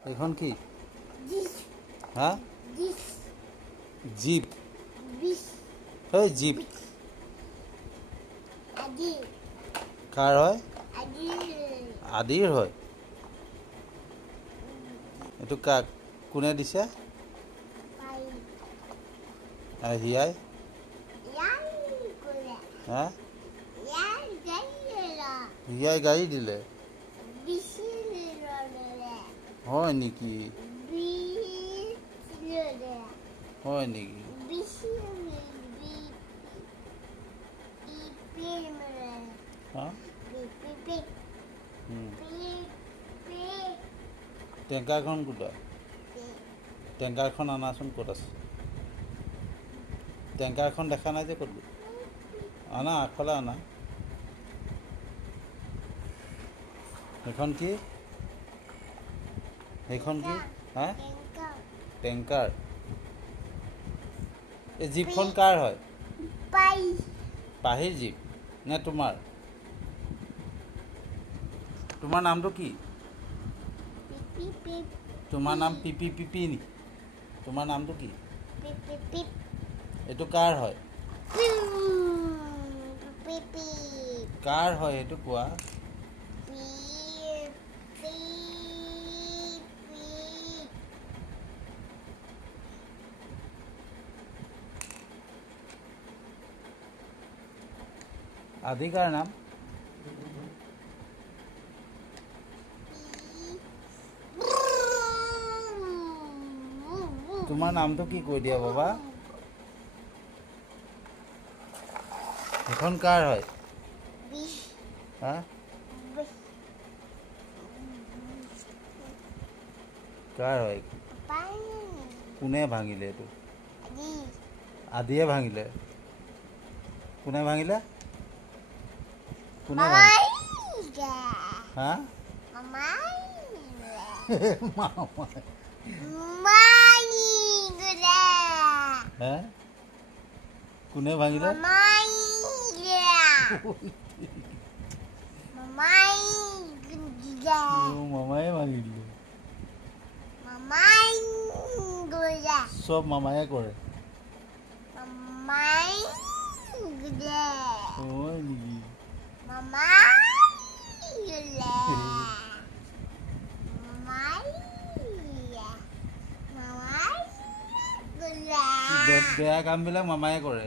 এখন কি হ্যাঁ জিপ এই জিপ কাৰ হয় আদিৰ হয় এইটো কাক কোনে দিছে হিয়াই হা হিয়াই গাড়ী দিলে হয় নেকি হয় নেকি টেংকাৰখন ক'ত টেংকাৰখন আনাচোন ক'ত আছে টেংকাৰখন দেখা নাই যে ক'ত আনা আগফালে আনা সেইখন কি সেইখন কি হা টেংকাৰ এই জীপখন কাৰ হয় পাহিৰ জীপ নে তোমাৰ নামটো কি তোমাৰ নাম পিপি পিপি নি তোমাৰ নামটো কি এইটো কাৰ হয় কাৰ হয় এইটো কোৱা আদি কাৰ নাম তোমাৰ নামটো কি কৈ দিয়া বাবা এখন কাৰ হয় হা কাৰ হয় কোনে ভাঙিলে এইটো আদিয়ে ভাঙিলে কোনে ভাঙিলে কোনে হা হে কোনে ভাঙিলে মামায়ে ভাঙি দিলে চব মামায়ে কৰে হয় নেকি বেয়া কামবিলাক মামায়ে কৰে